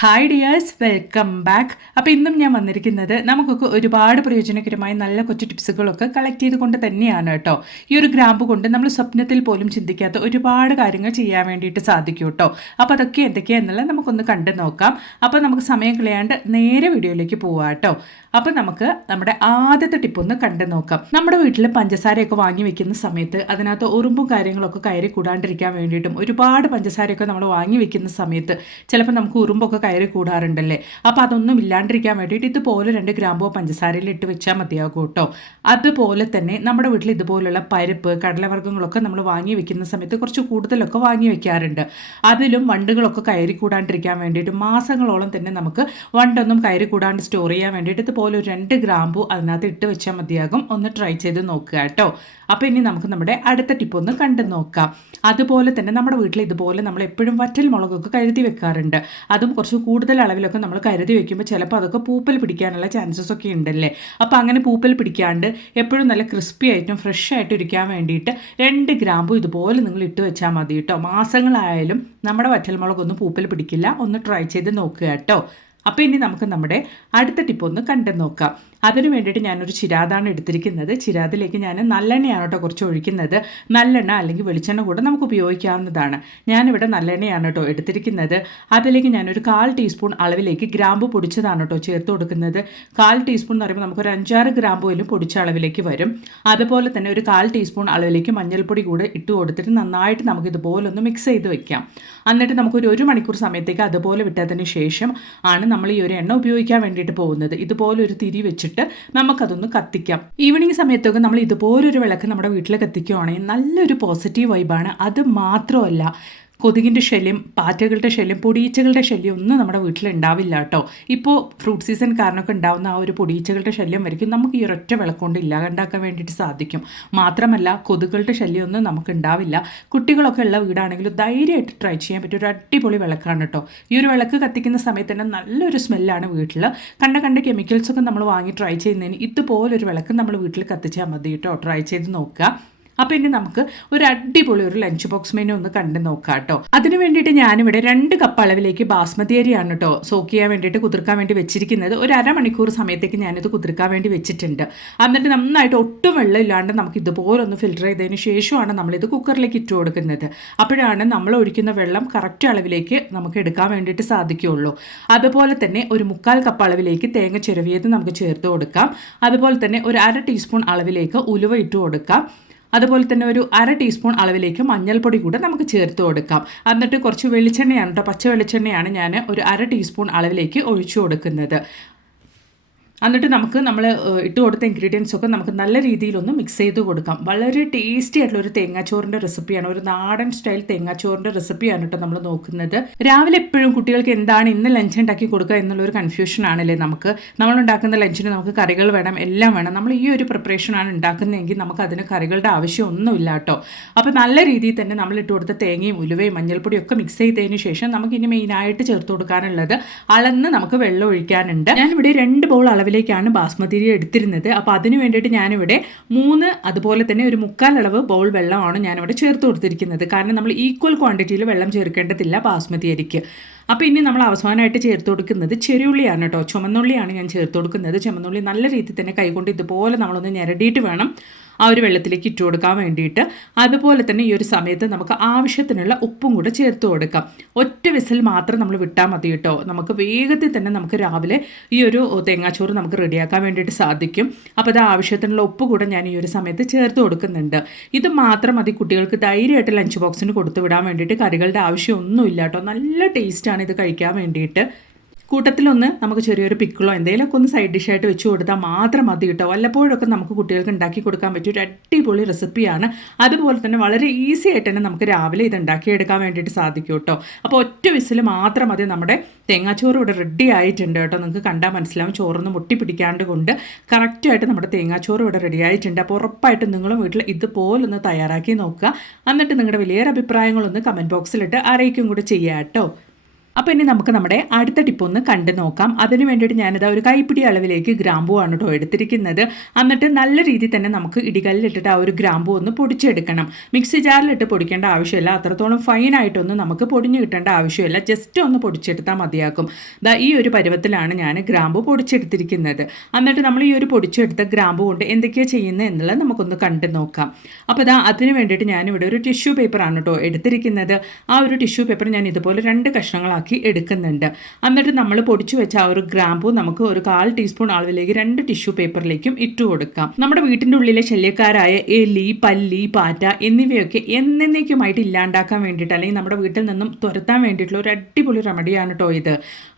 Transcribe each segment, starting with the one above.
Hi dears welcome back അപ്പോൾ ഇന്നും ഞാൻ വന്നിരിക്കുന്നത് നമുക്കൊക്കെ ഒരുപാട് പ്രയോജനകരമായ നല്ല കൊച്ചു ടിപ്സുകളൊക്കെ കളക്ട് ചെയ്തുകൊണ്ട് തന്നെയാണ് കേട്ടോ. ഈ ഒരു ഗ്രാമ്പ് കൊണ്ട് നമ്മൾ സ്വപ്നത്തിൽ പോലും ചിന്തിക്കാത്ത ഒരുപാട് കാര്യങ്ങൾ ചെയ്യാൻ വേണ്ടിയിട്ട് സാധിക്കും കേട്ടോ. അപ്പോൾ അതൊക്കെ എന്തൊക്കെയാണെന്നുള്ളത് നമുക്കൊന്ന് കണ്ടു നോക്കാം. അപ്പോൾ നമുക്ക് സമയം കളയാണ്ട് നേരെ വീഡിയോയിലേക്ക് പോവാം കേട്ടോ. അപ്പോൾ നമുക്ക് നമ്മുടെ ആദ്യത്തെ ടിപ്പൊന്ന് കണ്ടു നോക്കാം. നമ്മുടെ വീട്ടിൽ പഞ്ചസാരയൊക്കെ വാങ്ങി വെക്കുന്ന സമയത്ത് അതിനകത്ത് ഉറുമ്പും കാര്യങ്ങളൊക്കെ കയറി കൂടാണ്ടിരിക്കാൻ വേണ്ടിയിട്ടും ഒരുപാട് പഞ്ചസാരയൊക്കെ നമ്മൾ വാങ്ങി വെക്കുന്ന സമയത്ത് ചിലപ്പോൾ നമുക്ക് ഉറുമ്പൊക്കെ കയറി കൂടാറുണ്ടല്ലേ? അപ്പോൾ അതൊന്നും ഇല്ലാണ്ടിരിക്കാൻ വേണ്ടിയിട്ട് ഇതുപോലെ രണ്ട് ഗ്രാമ്പോ പഞ്ചസാരയിൽ ഇട്ട് വെച്ചാൽ മതിയാകും കേട്ടോ. അതുപോലെ തന്നെ നമ്മുടെ വീട്ടിൽ ഇതുപോലുള്ള പരിപ്പ് കടലവർഗങ്ങളൊക്കെ നമ്മൾ വാങ്ങി വെക്കുന്ന സമയത്ത് കുറച്ച് കൂടുതലൊക്കെ വാങ്ങി വെക്കാറുണ്ട്. അതിലും വണ്ടുകളൊക്കെ കയറി കൂടാണ്ടിരിക്കാൻ വേണ്ടിയിട്ട് മാസങ്ങളോളം തന്നെ നമുക്ക് വണ്ടൊന്നും കയറി കൂടാണ്ട് സ്റ്റോർ ചെയ്യാൻ വേണ്ടിയിട്ട് ഇതുപോലെ ഒരു രണ്ട് ഗ്രാമ്പു അതിനകത്ത് ഇട്ട് വെച്ചാൽ മതിയാകും. ഒന്ന് ട്രൈ ചെയ്ത് നോക്കുക കേട്ടോ. അപ്പോൾ ഇനി നമുക്ക് നമ്മുടെ അടുത്ത ടിപ്പ് ഒന്ന് കണ്ടു നോക്കാം. അതുപോലെ തന്നെ നമ്മുടെ വീട്ടിൽ ഇതുപോലെ നമ്മൾ എപ്പോഴും വറ്റൽ മുളകൊക്കെ കരുതി വെക്കാറുണ്ട്. അതും കുറച്ച് കൂടുതൽ അളവിലൊക്കെ നമ്മൾ കരുതി വെക്കുമ്പോൾ ചിലപ്പോൾ അതൊക്കെ പൂപ്പൽ പിടിക്കാനുള്ള ചാൻസസ് ഒക്കെ ഉണ്ടല്ലേ? അപ്പോൾ അങ്ങനെ പൂപ്പൽ പിടിക്കാണ്ട് എപ്പോഴും നല്ല ക്രിസ്പി ആയിട്ടും ഫ്രഷ് ആയിട്ടും ഇരിക്കാൻ വേണ്ടിയിട്ട് രണ്ട് ഗ്രാമ്പും ഇതുപോലെ നിങ്ങൾ ഇട്ട് വെച്ചാൽ മതി കേട്ടോ മാസങ്ങളായാലും നമ്മുടെ വറ്റൽമുളകൊന്നും പൂപ്പൽ പിടിക്കില്ല. ഒന്ന് ട്രൈ ചെയ്ത് നോക്കുക കേട്ടോ അപ്പോൾ ഇനി നമുക്ക് നമ്മുടെ അടുത്ത ടിപ്പ് ഒന്ന് കണ്ടു നോക്കാം. അതിന് വേണ്ടിയിട്ട് ഞാനൊരു ചിരാതാണ് എടുത്തിരിക്കുന്നത്. ചിരാതിലേക്ക് ഞാൻ നല്ലെണ്ണയാണ് കേട്ടോ കുറച്ച് ഒഴിക്കുന്നത്. നല്ലെണ്ണ അല്ലെങ്കിൽ വെളിച്ചെണ്ണ കൂടെ നമുക്ക് ഉപയോഗിക്കാവുന്നതാണ്. ഞാനിവിടെ നല്ലെണ്ണയാണ് കേട്ടോ എടുത്തിരിക്കുന്നത്. അതിലേക്ക് ഞാനൊരു കാൽ ടീസ്പൂൺ അളവിലേക്ക് ഗ്രാമ്പു പൊടിച്ചതാണ് കേട്ടോ ചേർത്ത് കൊടുക്കുന്നത്. കാൽ ടീസ്പൂൺ എന്ന് പറയുമ്പോൾ നമുക്കൊരു അഞ്ചാറ് ഗ്രാമ്പ് പോലും പൊടിച്ച അളവിലേക്ക് വരും. അതുപോലെ തന്നെ ഒരു കാൽ ടീസ്പൂൺ അളവിലേക്ക് മഞ്ഞൾപ്പൊടി കൂടെ ഇട്ട് കൊടുത്തിട്ട് നന്നായിട്ട് നമുക്ക് ഇതുപോലെ ഒന്ന് മിക്സ് ചെയ്ത് വെക്കാം. എന്നിട്ട് നമുക്കൊരു ഒരു മണിക്കൂർ സമയത്തേക്ക് അതുപോലെ വിട്ടതിന് ശേഷം ആണ് നമ്മൾ ഈ ഒരു എണ്ണ ഉപയോഗിക്കാൻ വേണ്ടിയിട്ട് പോകുന്നത്. ഇതുപോലെ ഒരു തിരി വെച്ചിട്ട് നമുക്കതൊന്ന് കത്തിക്കാം. ഈവനിങ് സമയത്തൊക്കെ നമ്മൾ ഇതുപോലൊരു വിളക്ക് നമ്മുടെ വീട്ടിൽ കത്തിക്കുകയാണെങ്കിൽ നല്ലൊരു പോസിറ്റീവ് വൈബാണ് അത് മാത്രമല്ല കൊതുകിന്റെ ശല്യം പാറ്റകളുടെ ശല്യം പൊടിയീച്ചകളുടെ ശല്യം ഒന്നും നമ്മുടെ വീട്ടിൽ ഉണ്ടാവില്ല കേട്ടോ. ഇപ്പോൾ ഫ്രൂട്ട് സീസൺ കാരണമൊക്കെ ഉണ്ടാവുന്ന ആ ഒരു പൊടിയീച്ചകളുടെ ശല്യം വരയ്ക്കും. നമുക്ക് ഈ ഒരൊറ്റ വിളക്കൊണ്ട് ഇല്ലാണ്ടാക്കാൻ വേണ്ടിയിട്ട് സാധിക്കും. മാത്രമല്ല കൊതുകുകളുടെ ശല്യം ഒന്നും നമുക്ക് ഉണ്ടാവില്ല. കുട്ടികളൊക്കെ ഉള്ള വീടാണെങ്കിലും ധൈര്യമായിട്ട് ട്രൈ ചെയ്യാൻ പറ്റിയ ഒരു അടിപൊളി വിളക്കാണ് കേട്ടോ. ഈ ഒരു വിളക്ക് കത്തിക്കുന്ന സമയത്ത് തന്നെ നല്ലൊരു സ്മെല്ലാണ് വീട്ടിൽ കണ്ട കണ്ട കെമിക്കൽസൊക്കെ നമ്മൾ വാങ്ങി ട്രൈ ചെയ്യുന്നതിന് ഇതുപോലൊരു വിളക്ക് നമ്മൾ വീട്ടിൽ കത്തിച്ചാൽ മതി കേട്ടോ. ട്രൈ ചെയ്ത് നോക്കുക. അപ്പോൾ ഇനി നമുക്ക് ഒരു അടിപൊളി ഒരു ലഞ്ച് ബോക്സ് മെനു ഒന്ന് കണ്ടു നോക്കാം കേട്ടോ. അതിന് വേണ്ടിയിട്ട് ഞാനിവിടെ രണ്ട് കപ്പ് അളവിലേക്ക് ബാസ്മതി അരിയാണ് കേട്ടോ സോക്ക് ചെയ്യാൻ വേണ്ടിയിട്ട് കുതിർക്കാൻ വേണ്ടി വെച്ചിരിക്കുന്നത്. ഒരു അരമണിക്കൂർ സമയത്തേക്ക് ഞാനിത് കുതിർക്കാൻ വേണ്ടി വെച്ചിട്ടുണ്ട്. എന്നിട്ട് നന്നായിട്ട് ഒട്ടും വെള്ളം ഇല്ലാണ്ട് നമുക്ക് ഇതുപോലെ ഒന്ന് ഫിൽറ്റർ ചെയ്തതിന് ശേഷമാണ് നമ്മളിത് കുക്കറിലേക്ക് ഇട്ട് കൊടുക്കുന്നത്. അപ്പോഴാണ് നമ്മൾ ഒഴിക്കുന്ന വെള്ളം കറക്റ്റ് അളവിലേക്ക് നമുക്ക് എടുക്കാൻ വേണ്ടിയിട്ട് സാധിക്കുകയുള്ളൂ. അതുപോലെ തന്നെ ഒരു മുക്കാൽ കപ്പ് അളവിലേക്ക് തേങ്ങ ചിരവിയത് നമുക്ക് ചേർത്ത് കൊടുക്കാം. അതുപോലെ തന്നെ ഒരു അര ടീസ്പൂൺ അളവിലേക്ക് ഉലുവ ഇട്ട് കൊടുക്കാം. അതുപോലെ തന്നെ ഒരു അര ടീസ്പൂൺ അളവിലേക്ക് മഞ്ഞൾപ്പൊടി കൂടെ നമുക്ക് ചേർത്ത് കൊടുക്കാം. എന്നിട്ട് കുറച്ച് വെളിച്ചെണ്ണയാണ് കേട്ടോ പച്ച വെളിച്ചെണ്ണയാണ് ഞാൻ ഒരു അര ടീസ്പൂൺ അളവിലേക്ക് ഒഴിച്ചു കൊടുക്കുന്നത്. എന്നിട്ട് നമുക്ക് നമ്മൾ ഇട്ട് കൊടുത്ത ഇൻഗ്രീഡിയൻസ് ഒക്കെ നമുക്ക് നല്ല രീതിയിലൊന്ന് മിക്സ് ചെയ്ത് കൊടുക്കാം. വളരെ ടേസ്റ്റി ആയിട്ടുള്ള ഒരു തേങ്ങാച്ചോറിന്റെ റെസിപ്പിയാണ് ഒരു നാടൻ സ്റ്റൈൽ തേങ്ങാച്ചോറിന്റെ റെസിപ്പിയാണ് കേട്ടോ നമ്മൾ നോക്കുന്നത്. രാവിലെ എപ്പോഴും കുട്ടികൾക്ക് എന്താണ് ഇന്ന് ലഞ്ച് ഉണ്ടാക്കി കൊടുക്കുക എന്നുള്ളൊരു കൺഫ്യൂഷൻ ആണല്ലേ നമുക്ക്? നമ്മൾ ഉണ്ടാക്കുന്ന ലഞ്ചിന് നമുക്ക് കറികൾ വേണം എല്ലാം വേണം. നമ്മൾ ഈ ഒരു പ്രിപ്പറേഷനാണ് ഉണ്ടാക്കുന്നതെങ്കിൽ നമുക്ക് അതിന് കറികളുടെ ആവശ്യം ഒന്നുമില്ല കേട്ടോ. അപ്പോൾ നല്ല രീതിയിൽ തന്നെ നമ്മൾ ഇട്ട് കൊടുത്ത തേങ്ങയും ഉലുവയും മഞ്ഞൾപ്പൊടിയും ഒക്കെ മിക്സ് ചെയ്തതിന് ശേഷം നമുക്ക് ഇനി മെയിനായിട്ട് ചേർത്ത് കൊടുക്കാനുള്ളത് അളന്ന് നമുക്ക് വെള്ളം ഒഴിക്കാനുണ്ട്. ഞാനിവിടെ രണ്ട് ബോൾ അളവിൽ അളവിലേക്കാണ് ബാസ്മതി അരി എടുത്തിരുന്നത്. അപ്പോൾ അതിന് വേണ്ടിയിട്ട് ഞാനിവിടെ മൂന്ന് അതുപോലെ തന്നെ ഒരു മുക്കാൽ അളവ് ബൗൾ വെള്ളമാണ് ഞാനിവിടെ ചേർത്ത് കൊടുത്തിരിക്കുന്നത്. കാരണം നമ്മൾ ഈക്വൽ ക്വാണ്ടിറ്റിയിൽ വെള്ളം ചേർക്കേണ്ടതില്ല ബാസ്മതി അരിക്ക് അപ്പോൾ ഇനി നമ്മൾ അവസാനമായിട്ട് ചേർത്ത് കൊടുക്കുന്നത് ചെറിയുള്ളിയാണ് കേട്ടോ. ചുമന്നുള്ളിയാണ് ഞാൻ ചേർത്ത് കൊടുക്കുന്നത്. ചുമന്നുള്ളി നല്ല രീതിയിൽ തന്നെ കൈകൊണ്ട് ഇതുപോലെ നമ്മളൊന്ന് ഞെരടിയിട്ട് വേണം. ആ ഒരു വെള്ളത്തിലേക്ക് ഇട്ട് കൊടുക്കാൻ വേണ്ടിയിട്ട്. അതുപോലെ തന്നെ ഈ ഒരു സമയത്ത് നമുക്ക് ആവശ്യത്തിനുള്ള ഉപ്പും കൂടെ ചേർത്ത് കൊടുക്കാം. ഒറ്റ വിസിൽ മാത്രം നമ്മൾ വിട്ടാൽ മതി കേട്ടോ. നമുക്ക് വേഗത്തിൽ തന്നെ നമുക്ക് രാവിലെ ഈ ഒരു തേങ്ങാച്ചോറ് നമുക്ക് റെഡിയാക്കാൻ വേണ്ടിയിട്ട് സാധിക്കും. അപ്പോൾ അത് ആവശ്യത്തിനുള്ള ഉപ്പ് കൂടെ ഞാൻ ഈ ഒരു സമയത്ത് ചേർത്ത് കൊടുക്കുന്നുണ്ട്. ഇത് മാത്രം മതി കുട്ടികൾക്ക് ധൈര്യമായിട്ട് ലഞ്ച് ബോക്സിന് കൊടുത്തു വിടാൻ വേണ്ടിയിട്ട്. കറികളുടെ ആവശ്യമൊന്നുമില്ല കേട്ടോ. നല്ല ടേസ്റ്റാണ് ഇത് കഴിക്കാൻ വേണ്ടിയിട്ട്. കൂട്ടത്തിലൊന്ന് നമുക്ക് ചെറിയൊരു പിക്കിളോ എന്തെങ്കിലുമൊക്കെ ഒന്ന് സൈഡ് ഡിഷായിട്ട് വെച്ച് കൊടുത്താൽ മാത്രം മതി കേട്ടോ. വല്ലപ്പോഴൊക്കെ നമുക്ക് കുട്ടികൾക്ക് ഉണ്ടാക്കി കൊടുക്കാൻ പറ്റിയ ഒരു അടിപൊളി റെസിപ്പിയാണ് അതുപോലെ തന്നെ വളരെ ഈസി ആയിട്ട് തന്നെ നമുക്ക് രാവിലെ ഇത് ഉണ്ടാക്കിയെടുക്കാൻ വേണ്ടിയിട്ട് സാധിക്കും കേട്ടോ. അപ്പോൾ ഒറ്റ വിസിൽ മാത്രം മതി. നമ്മുടെ തേങ്ങാച്ചോറ് ഇവിടെ റെഡി ആയിട്ടുണ്ട് കേട്ടോ. നിങ്ങൾക്ക് കണ്ടാൽ മനസ്സിലാവും ചോറൊന്ന് മുട്ടി പിടിക്കാണ്ട് കൊണ്ട് കറക്റ്റായിട്ട് നമ്മുടെ തേങ്ങാച്ചോറ് ഇവിടെ റെഡി ആയിട്ടുണ്ട്. അപ്പോൾ ഉറപ്പായിട്ടും നിങ്ങളും വീട്ടിൽ ഇതുപോലൊന്ന് തയ്യാറാക്കി നോക്കുക. എന്നിട്ട് നിങ്ങളുടെ വലിയൊരു അഭിപ്രായങ്ങളൊന്ന് കമന്റ് ബോക്സിലിട്ട് അറിയിക്കും കൂടെ ചെയ്യാം കേട്ടോ. അപ്പോൾ ഇനി നമുക്ക് നമ്മുടെ അടുത്ത ടിപ്പ് ഒന്ന് കണ്ടു നോക്കാം. അതിന് വേണ്ടിയിട്ട് ഞാനിതാ ഒരു കൈപ്പിടി അളവിലേക്ക് ഗ്രാമ്പു ആണ് കേട്ടോ എടുത്തിരിക്കുന്നത്. എന്നിട്ട് നല്ല രീതിയിൽ തന്നെ നമുക്ക് ഇടികല്ലിട്ടിട്ട് ആ ഒരു ഗ്രാമ്പു ഒന്ന് പൊടിച്ചെടുക്കണം. മിക്സി ജാറിലിട്ട് പൊടിക്കേണ്ട ആവശ്യമില്ല. അത്രത്തോളം ഫൈൻ ആയിട്ടൊന്നും നമുക്ക് പൊടിഞ്ഞു കിട്ടേണ്ട ആവശ്യമില്ല. ജസ്റ്റ് ഒന്ന് പൊടിച്ചെടുത്താൽ മതിയാക്കും ദാ ഈ ഒരു പരുവത്തിലാണ് ഞാൻ ഗ്രാമ്പു പൊടിച്ചെടുത്തിരിക്കുന്നത്. എന്നിട്ട് നമ്മൾ ഈ ഒരു പൊടിച്ചെടുത്ത ഗ്രാമ്പു കൊണ്ട് എന്തൊക്കെയാണ് ചെയ്യുന്നത് എന്നുള്ളത് നമുക്കൊന്ന് കണ്ടു നോക്കാം. അപ്പോൾ ദാ അതിന് വേണ്ടിയിട്ട് ഞാനിവിടെ ഒരു ടിഷ്യൂ പേപ്പറാണ് കേട്ടോ എടുത്തിരിക്കുന്നത്. ആ ഒരു ടിഷ്യൂ പേപ്പർ ഞാൻ ഇതുപോലെ രണ്ട് കഷ്ണങ്ങളാക്കി എടുക്കുന്നുണ്ട്. എന്നിട്ട് നമ്മൾ പൊടിച്ചു വെച്ച ആ ഒരു ഗ്രാമ്പു നമുക്ക് ഒരു കാൽ ടീസ്പൂൺ അളവിലേക്ക് രണ്ട് ടിഷ്യൂ പേപ്പറിലേക്കും ഇട്ടു കൊടുക്കാം. നമ്മുടെ വീട്ടിന്റെ ഉള്ളിലെ ശല്യക്കാരായ എലി പല്ലി പാറ്റ എന്നിവയൊക്കെ എന്നേക്കുമായിട്ട് ഇല്ലാണ്ടാക്കാൻ വേണ്ടിയിട്ട് അല്ലെങ്കിൽ നമ്മുടെ വീട്ടിൽ നിന്നും തുരത്താൻ വേണ്ടിയിട്ടുള്ള ഒരു അടിപൊളി റെമഡിയാണ് കേട്ടോ ഇത്.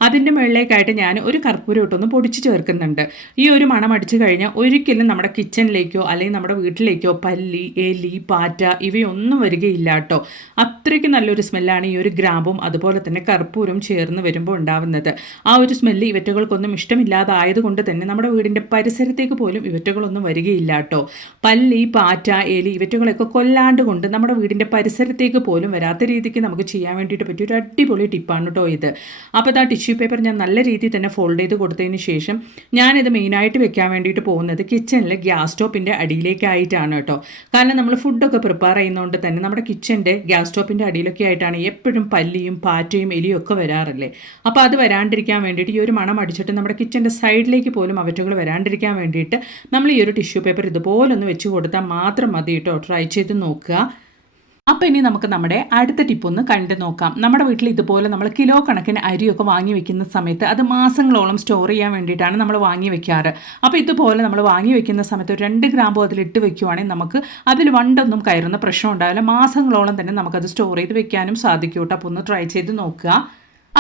അതിന്റെ മുകളിലേക്കായിട്ട് ഞാൻ ഒരു കർപ്പൂരം ഇട്ടൊന്ന് പൊടിച്ച് ചേർക്കുന്നുണ്ട്. ഈ ഒരു മണം അടിച്ചു കഴിഞ്ഞാൽ ഒരിക്കലും നമ്മുടെ കിച്ചണിലേക്കോ അല്ലെങ്കിൽ നമ്മുടെ വീട്ടിലേക്കോ പല്ലി എലി പാറ്റ ഇവയൊന്നും വരികയില്ല കേട്ടോ അത്രയ്ക്ക് നല്ലൊരു സ്മെല്ലാണ് ഈ ഒരു ഗ്രാമ്പും അതുപോലെ തന്നെ കർപ്പൂരം ചേർന്ന് വരുമ്പോൾ ഉണ്ടാവുന്നത്. ആ ഒരു സ്മെല്ല് ഇവറ്റകൾക്കൊന്നും ഇഷ്ടമില്ലാതായതുകൊണ്ട് തന്നെ നമ്മുടെ വീടിന്റെ പരിസരത്തേക്ക് പോലും ഇവറ്റകളൊന്നും വരികയില്ല കേട്ടോ പല്ലി പാറ്റ എലി ഇവറ്റകളൊക്കെ കൊല്ലാണ്ട് കൊണ്ട് നമ്മുടെ വീടിന്റെ പരിസരത്തേക്ക് പോലും വരാത്ത രീതിക്ക് നമുക്ക് ചെയ്യാൻ വേണ്ടിയിട്ട് പറ്റിയ ഒരു അടിപൊളി ടിപ്പാണ് കേട്ടോ ഇത്. അപ്പോൾ ആ ടിഷ്യൂ പേപ്പർ ഞാൻ നല്ല രീതിയിൽ തന്നെ ഫോൾഡ് ചെയ്ത് കൊടുത്തതിന് ശേഷം ഞാനിത് മെയിനായിട്ട് വെക്കാൻ വേണ്ടിയിട്ട് പോകുന്നത് കിച്ചണിലെ ഗ്യാസ് സ്റ്റോപ്പിന്റെ അടിയിലേക്കായിട്ടാണ് കേട്ടോ കാരണം നമ്മൾ ഫുഡൊക്കെ പ്രിപ്പയർ ചെയ്യുന്നതുകൊണ്ട് തന്നെ നമ്മുടെ കിച്ചന്റെ ഗ്യാസ് സ്റ്റോപ്പിന്റെ അടിയിലൊക്കെ ആയിട്ടാണ് എപ്പോഴും പല്ലിയും പാറ്റയും എലിയും ഒക്കെ വരാറില്ലേ? അപ്പോൾ അത് വരാണ്ടിരിക്കാൻ വേണ്ടിയിട്ട് ഈ ഒരു മണം അടിച്ചിട്ട് നമ്മുടെ കിച്ചന്റെ സൈഡിലേക്ക് പോലും അവറ്റുകൾ വരാണ്ടിരിക്കാൻ വേണ്ടിയിട്ട് നമ്മൾ ഈ ഒരു ടിഷ്യൂ പേപ്പർ ഇതുപോലൊന്ന് വെച്ച് കൊടുത്താൽ മാത്രം മതി കേട്ടോ. ട്രൈ ചെയ്ത് നോക്കുക. അപ്പോൾ ഇനി നമുക്ക് നമ്മുടെ അടുത്ത ടിപ്പ് ഒന്ന് കണ്ടു നോക്കാം. നമ്മുടെ വീട്ടിൽ ഇതുപോലെ നമ്മൾ കിലോ കണക്കിന് അരിയൊക്കെ വാങ്ങി വെക്കുന്ന സമയത്ത് അത് മാസങ്ങളോളം സ്റ്റോർ ചെയ്യാൻ വേണ്ടിയിട്ടാണ് നമ്മൾ വാങ്ങി വെക്കാറ്. അപ്പോൾ ഇതുപോലെ നമ്മൾ വാങ്ങി വെക്കുന്ന സമയത്ത് ഒരു രണ്ട് ഗ്രാമ്പോ അതിൽ ഇട്ട് വെക്കുവാണെങ്കിൽ നമുക്ക് അതിൽ വണ്ടൊന്നും കയറുന്ന പ്രശ്നം ഉണ്ടാവില്ല. മാസങ്ങളോളം തന്നെ നമുക്കത് സ്റ്റോർ ചെയ്ത് വെക്കാനും സാധിക്കും കേട്ടോ. അപ്പോൾ ഒന്ന് ട്രൈ ചെയ്ത് നോക്കുക.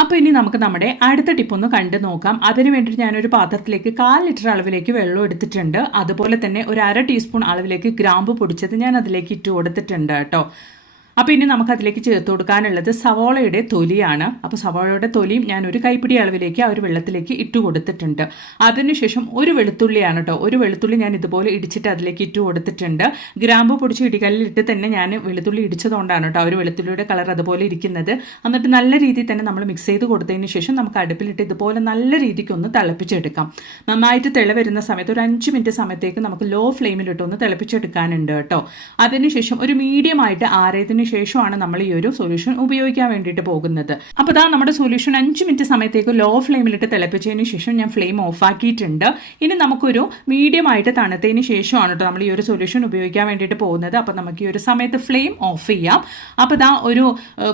അപ്പോൾ ഇനി നമുക്ക് നമ്മുടെ അടുത്ത ടിപ്പ് ഒന്ന് കണ്ടു നോക്കാം. അതിന് വേണ്ടിയിട്ട് ഞാനൊരു പാത്രത്തിലേക്ക് കാൽ ലിറ്റർ അളവിലേക്ക് വെള്ളം എടുത്തിട്ടുണ്ട്. അതുപോലെ തന്നെ ഒരു അര ടീസ്പൂൺ അളവിലേക്ക് ഗ്രാമ്പ് പൊടിച്ചത് ഞാൻ അതിലേക്ക് ഇട്ട് കൊടുത്തിട്ടുണ്ട് കേട്ടോ. അപ്പോൾ ഇനി നമുക്ക് അതിലേക്ക് ചേർത്ത് കൊടുക്കാനുള്ളത് സവോളയുടെ തൊലിയാണ്. അപ്പോൾ സവോളയുടെ തൊലിയും ഞാൻ ഒരു കൈപ്പിടി അളവിലേക്ക് ആ ഒരു വെള്ളത്തിലേക്ക് ഇട്ട് കൊടുത്തിട്ടുണ്ട്. അതിനുശേഷം ഒരു വെളുത്തുള്ളിയാണ് കേട്ടോ ഒരു വെളുത്തുള്ളി ഞാൻ ഇതുപോലെ ഇടിച്ചിട്ട് അതിലേക്ക് ഇട്ട് കൊടുത്തിട്ടുണ്ട്. ഗ്രാമ്പ് പൊടിച്ച് ഇടികല്ലിട്ട് തന്നെ ഞാൻ വെളുത്തുള്ളി ഇടിച്ചതുകൊണ്ടാണ് കേട്ടോ ആ ഒരു വെളുത്തുള്ളിയുടെ കളർ അതുപോലെ ഇരിക്കുന്നത്. എന്നിട്ട് നല്ല രീതിയിൽ തന്നെ നമ്മൾ മിക്സ് ചെയ്ത് കൊടുത്തതിന് ശേഷം നമുക്ക് അടുപ്പിലിട്ട് ഇതുപോലെ നല്ല രീതിക്ക് ഒന്ന് തിളപ്പിച്ചെടുക്കാം. നന്നായിട്ട് തിള വരുന്ന സമയത്ത് ഒരു അഞ്ച് മിനിറ്റ് സമയത്തേക്ക് നമുക്ക് ലോ ഫ്ലെയിമിലിട്ട് ഒന്ന് തിളപ്പിച്ചെടുക്കാനുണ്ട് കേട്ടോ അതിനുശേഷം ഒരു മീഡിയം ആയിട്ട് ആറിയതിന് ശേഷമാണ് നമ്മൾ ഈ ഒരു സൊല്യൂഷൻ ഉപയോഗിക്കാൻ വേണ്ടിയിട്ട് പോകുന്നത്. അപ്പോൾ ഇതാ നമ്മുടെ സൊല്യൂഷൻ അഞ്ച് മിനിറ്റ് സമയത്തേക്ക് ലോ ഫ്ലെയിമിലിട്ട് തിളപ്പിച്ചതിന് ശേഷം ഞാൻ ഫ്ലെയിം ഓഫ് ആക്കിയിട്ടുണ്ട്. ഇനി നമുക്കൊരു മീഡിയം ആയിട്ട് തണുത്തതിന് ശേഷമാണ് കേട്ടോ നമ്മൾ ഈ ഒരു സൊല്യൂഷൻ ഉപയോഗിക്കാൻ വേണ്ടിയിട്ട് പോകുന്നത്. അപ്പോൾ നമുക്ക് ഈ ഒരു സമയത്ത് ഫ്ലെയിം ഓഫ് ചെയ്യാം. അപ്പോൾ ഇതാ ഒരു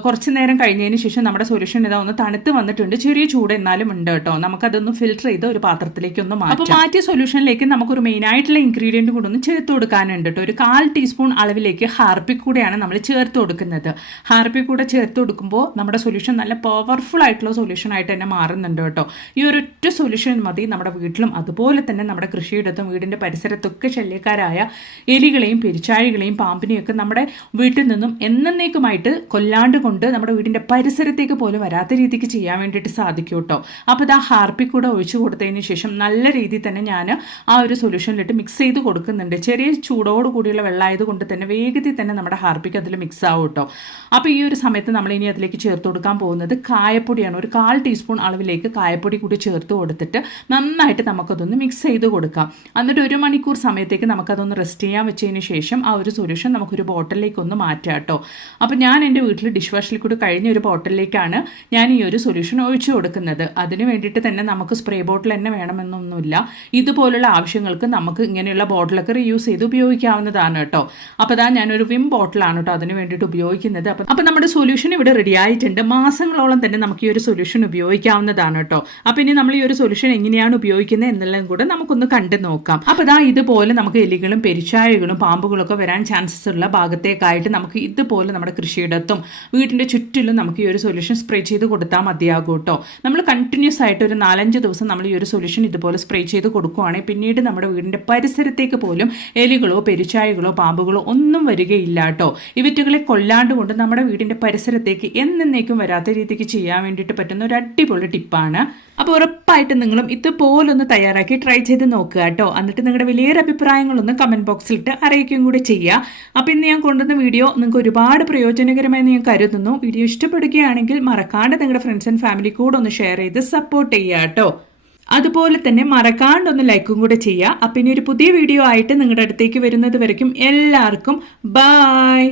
കുറച്ച് നേരം കഴിഞ്ഞതിന് ശേഷം നമ്മുടെ സൊല്യൂഷൻ ഇതാ ഒന്ന് തണുത്ത് വന്നിട്ടുണ്ട്. ചെറിയ ചൂട് എന്നാലും ഉണ്ട് കേട്ടോ നമുക്കതൊന്ന് ഫിൽറ്റർ ചെയ്ത് ഒരു പാത്രത്തിലേക്ക് ഒന്ന് മാറ്റാം. അപ്പോൾ മാറ്റിയ സൊല്യൂഷനിലേക്ക് നമുക്കൊരു മെയിൻ ആയിട്ടുള്ള ഇൻഗ്രീഡിയന്റ് കൂടെ ഒന്ന് ചേർത്ത് കൊടുക്കാനുണ്ട് കേട്ടോ ഒരു കാൽ ടീസ്പൂൺ അളവിലേക്ക് ഹാർപ്പിക് കൂടെയാണ് നമ്മൾ ചേർത്ത് കൊടുക്കുന്നത്. ഹാർപ്പിക് കൂടെ ചേർത്ത് കൊടുക്കുമ്പോൾ നമ്മുടെ സൊല്യൂഷൻ നല്ല പവർഫുൾ ആയിട്ടുള്ള സൊല്യൂഷൻ ആയിട്ട് തന്നെ മാറുന്നുണ്ട് കേട്ടോ. ഈ ഒരൊറ്റ സൊല്യൂഷൻ മതി നമ്മുടെ വീട്ടിലും. അതുപോലെ തന്നെ നമ്മുടെ കൃഷിയിടത്തും വീടിന്റെ പരിസരത്തൊക്കെ ശല്യക്കാരായ എലികളെയും പെരിച്ചാഴികളെയും പാമ്പിനെയും ഒക്കെ നമ്മുടെ വീട്ടിൽ നിന്നും എന്നേക്കുമായിട്ട് കൊല്ലാണ്ട് കൊണ്ട് നമ്മുടെ വീടിന്റെ പരിസരത്തേക്ക് പോലും വരാത്ത രീതിക്ക് ചെയ്യാൻ വേണ്ടിയിട്ട് സാധിക്കും കേട്ടോ. അപ്പോൾ ഇത് ആ ഹാർപ്പിക് കൂടെ ഒഴിച്ചു കൊടുത്തതിന് ശേഷം നല്ല രീതിയിൽ തന്നെ ഞാൻ ആ ഒരു സൊല്യൂഷനിലിട്ട് മിക്സ് ചെയ്ത് കൊടുക്കുന്നുണ്ട്. ചെറിയ ചൂടോട് കൂടിയുള്ള വെള്ളമായത് കൊണ്ട് തന്നെ വേഗത്തിൽ തന്നെ നമ്മുടെ ഹാർപ്പിക്ക് അതിൽ മിക്സ് ആവും കേട്ടോ അപ്പോൾ ഈ ഒരു സമയത്ത് നമ്മൾ ഇനി അതിലേക്ക് ചേർത്ത് കൊടുക്കാൻ പോകുന്നത് കായപ്പൊടിയാണ്. ഒരു കാൽ ടീസ്പൂൺ അളവിലേക്ക് കായപ്പൊടി കൂടി ചേർത്ത് കൊടുത്തിട്ട് നന്നായിട്ട് നമുക്കതൊന്ന് മിക്സ് ചെയ്ത് കൊടുക്കാം. എന്നിട്ട് ഒരു മണിക്കൂർ സമയത്തേക്ക് നമുക്കതൊന്ന് റെസ്റ്റ് ചെയ്യാൻ വെച്ചതിന് ശേഷം ആ ഒരു സൊല്യൂഷൻ നമുക്കൊരു ബോട്ടിലേക്ക് ഒന്ന് മാറ്റാം കേട്ടോ അപ്പോൾ ഞാൻ എന്റെ വീട്ടിൽ ഡിഷ് വാഷിൽ കൂടി കഴിഞ്ഞ ഒരു ബോട്ടിലേക്കാണ് ഞാൻ ഈ ഒരു സൊല്യൂഷൻ ഒഴിച്ചു കൊടുക്കുന്നത്. അതിന് വേണ്ടിയിട്ട് തന്നെ നമുക്ക് സ്പ്രേ ബോട്ടിൽ തന്നെ വേണമെന്നൊന്നുമില്ല. ഇതുപോലുള്ള ആവശ്യങ്ങൾക്ക് നമുക്ക് ഇങ്ങനെയുള്ള ബോട്ടിലൊക്കെ റീയൂസ് ചെയ്ത് ഉപയോഗിക്കാവുന്നതാണ് കേട്ടോ അപ്പോൾ അതാ ഞാനൊരു വിം ബോട്ടിലാണ് കേട്ടോ അതിന് വേണ്ടിയിട്ട് ഉപയോഗിക്കുന്നത്. അപ്പം നമ്മുടെ സൊല്യൂഷൻ ഇവിടെ റെഡി ആയിട്ടുണ്ട്. മാസങ്ങളോളം തന്നെ നമുക്ക് ഈ ഒരു സൊല്യൂഷൻ ഉപയോഗിക്കാവുന്നതാണ് കേട്ടോ അപ്പം ഇനി നമ്മൾ ഈ ഒരു സൊല്യൂഷൻ എങ്ങനെയാണ് ഉപയോഗിക്കുന്നത് എന്നുള്ളതും കൂടെ നമുക്കൊന്ന് കണ്ടു നോക്കാം. അപ്പൊ ഇതാ ഇതുപോലെ നമുക്ക് എലികളും പെരിച്ചാഴികളും പാമ്പുകളൊക്കെ വരാൻ ചാൻസസ് ഉള്ള ഭാഗത്തേക്കായിട്ട് നമുക്ക് ഇതുപോലെ നമ്മുടെ കൃഷിയിടത്തും വീടിന്റെ ചുറ്റിലും നമുക്ക് ഈ ഒരു സൊല്യൂഷൻ സ്പ്രേ ചെയ്ത് കൊടുത്താൽ മതിയാകും കേട്ടോ നമ്മൾ കണ്ടിന്യൂസ് ആയിട്ട് ഒരു നാലഞ്ച് ദിവസം നമ്മൾ ഈ ഒരു സൊല്യൂഷൻ ഇതുപോലെ സ്പ്രേ ചെയ്ത് കൊടുക്കുവാണെങ്കിൽ പിന്നീട് നമ്മുടെ വീടിന്റെ പരിസരത്തേക്ക് പോലും എലികളോ പെരിച്ചാഴികളോ പാമ്പുകളോ ഒന്നും വരികയില്ല കേട്ടോ ഇവറ്റുകളെ കൊല്ലാണ്ട് കൊണ്ട് നമ്മുടെ വീടിന്റെ പരിസരത്തേക്ക് എന്നേക്കും വരാത്ത രീതിക്ക് ചെയ്യാൻ വേണ്ടിയിട്ട് പറ്റുന്ന ഒരു അടിപൊളി ടിപ്പാണ്. അപ്പോൾ ഉറപ്പായിട്ടും നിങ്ങളും ഇതുപോലൊന്ന് തയ്യാറാക്കി ട്രൈ ചെയ്ത് നോക്കുക കേട്ടോ. എന്നിട്ട് നിങ്ങളുടെ വലിയൊരു അഭിപ്രായങ്ങളൊന്ന് കമന്റ് ബോക്സിലിട്ട് അറിയിക്കുകയും കൂടി ചെയ്യുക. അപ്പോൾ ഇന്ന് ഞാൻ കൊണ്ടുവന്ന വീഡിയോ നിങ്ങൾക്ക് ഒരുപാട് പ്രയോജനകരമായെന്ന് ഞാൻ കരുതുന്നു. വീഡിയോ ഇഷ്ടപ്പെടുകയാണെങ്കിൽ മറക്കാണ്ട് നിങ്ങളുടെ ഫ്രണ്ട്സ് ആൻഡ് ഫാമിലി കൂടെ ഒന്ന് ഷെയർ ചെയ്ത് സപ്പോർട്ട് ചെയ്യുക കേട്ടോ. അതുപോലെ തന്നെ മറക്കാണ്ട് ഒന്ന് ലൈക്കും കൂടെ ചെയ്യുക. അപ്പം ഇനി ഒരു പുതിയ വീഡിയോ ആയിട്ട് നിങ്ങളുടെ അടുത്തേക്ക് വരുന്നത് വരയ്ക്കും. എല്ലാവർക്കും ബായ്